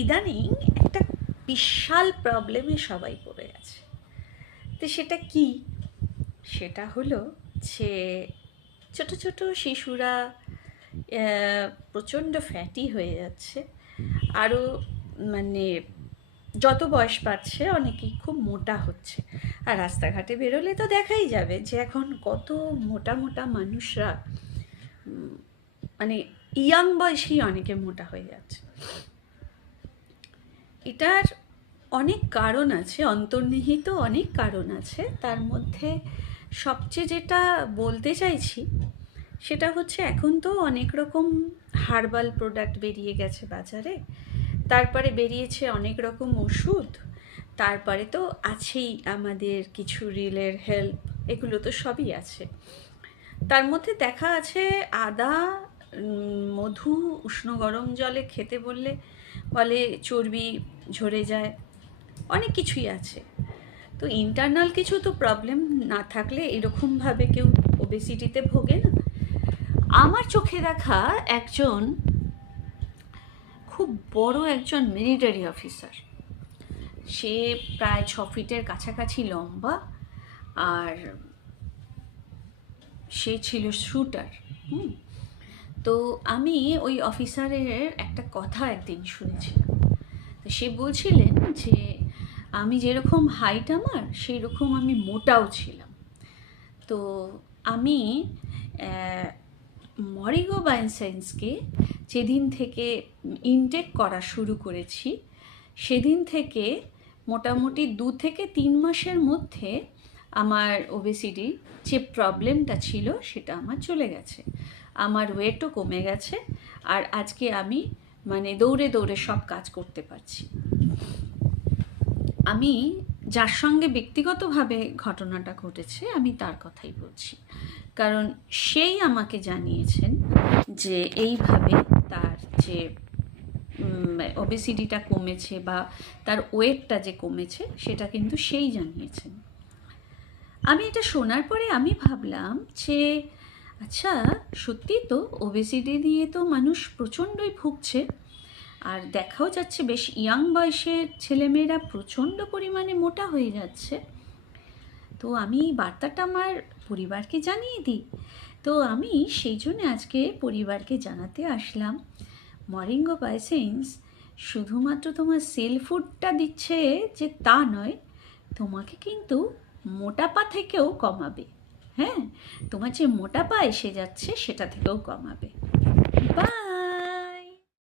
ইদানিং একটা বিশাল প্রবলেমে সবাই পড়ে আছে। তো সেটা কি? সেটা হলো যে ছোট ছোট শিশুরা প্রচণ্ড ফ্যাটি হয়ে যাচ্ছে। আরও মানে যত বয়স বাড়ছে অনেকেই খুব মোটা হচ্ছে। আর রাস্তাঘাটে বেরোলে তো দেখাই যাবে যে এখন কত মোটা মোটা মানুষরা মানে ইয়াং বয়সেই অনেকে মোটা হয়ে যাচ্ছে। এটার অনেক কারণ আছে, অন্তর্নিহিত অনেক কারণ আছে। তার মধ্যে সবচেয়ে যেটা বলতে চাইছি সেটা হচ্ছে এখন তো অনেক রকম হার্বাল প্রোডাক্ট বেরিয়ে গেছে বাজারে। তারপরে বেরিয়েছে অনেক রকম ওষুধ। তারপরে তো আছেই আমাদের কিছু রিলের হেল্প, এগুলো তো সবই আছে। তার মধ্যে দেখা আছে আদা, মধু উষ্ণ গরম জলে খেতে বললে বলে চর্বি ঝরে যায়, অনেক কিছুই আছে। তো ইন্টারনাল কিছু তো প্রবলেম না থাকলে এরকমভাবে কেউ ওবেসিটিতে ভোগে না। আমার চোখে দেখা একজন খুব বড় একজন মিলিটারি অফিসার, সে প্রায় 6 ফিটের কাছাকাছি লম্বা, আর সে ছিল শুটার। তো আমি ওই অফিসারের একটা কথা একদিন শুনেছিলাম। তো সে বলছিলেন যে আমি যেরকম হাইট আমার সেই রকম আমি মোটাও ছিলাম। তো আমি মরিগো বায়োসায়েন্সকে যেদিন থেকে ইনটেক করা শুরু করেছি সেদিন থেকে মোটামুটি 2 থেকে 3 মাসের মধ্যে আমার ওবেসিটির যে প্রবলেমটা ছিল সেটা আমার চলে গেছে। আমার ওয়েটও কমে গেছে, আর আজকে আমি মানে দৌড়ে দৌড়ে সব কাজ করতে পারছি। আমি যার সঙ্গে ব্যক্তিগতভাবে ঘটনাটা ঘটেছে আমি তার কথাই বলছি, কারণ সেই আমাকে জানিয়েছেন যে এইভাবে তার যে ওবেসিটিটা কমেছে বা তার ওয়েটটা যে কমেছে সেটা কিন্তু সেই জানিয়েছেন। আমি এটা শোনার পরে আমি ভাবলাম যে আচ্ছা, সত্যি তো ওবেসিটি নিয়ে তো মানুষ প্রচণ্ডই ভুগছে, আর দেখাও যাচ্ছে বেশ ইয়াং বয়সের ছেলেমেয়েরা প্রচণ্ড পরিমাণে মোটা হয়ে যাচ্ছে। তো আমি এই বার্তাটা আমার পরিবারকে জানিয়ে দিই। তো আমি সেই জন্য আজকে পরিবারকে জানাতে আসলাম, মরিঙ্গো বায়োসায়েন্স শুধুমাত্র তোমার সেল ফুডটা দিচ্ছে যে তা নয়, তোমাকে কিন্তু মোটাপা থেকেও কমাবে। হ্যাঁ, তোমার যে মোটাপা এসে যাচ্ছে সেটা থেকেও কমাবে।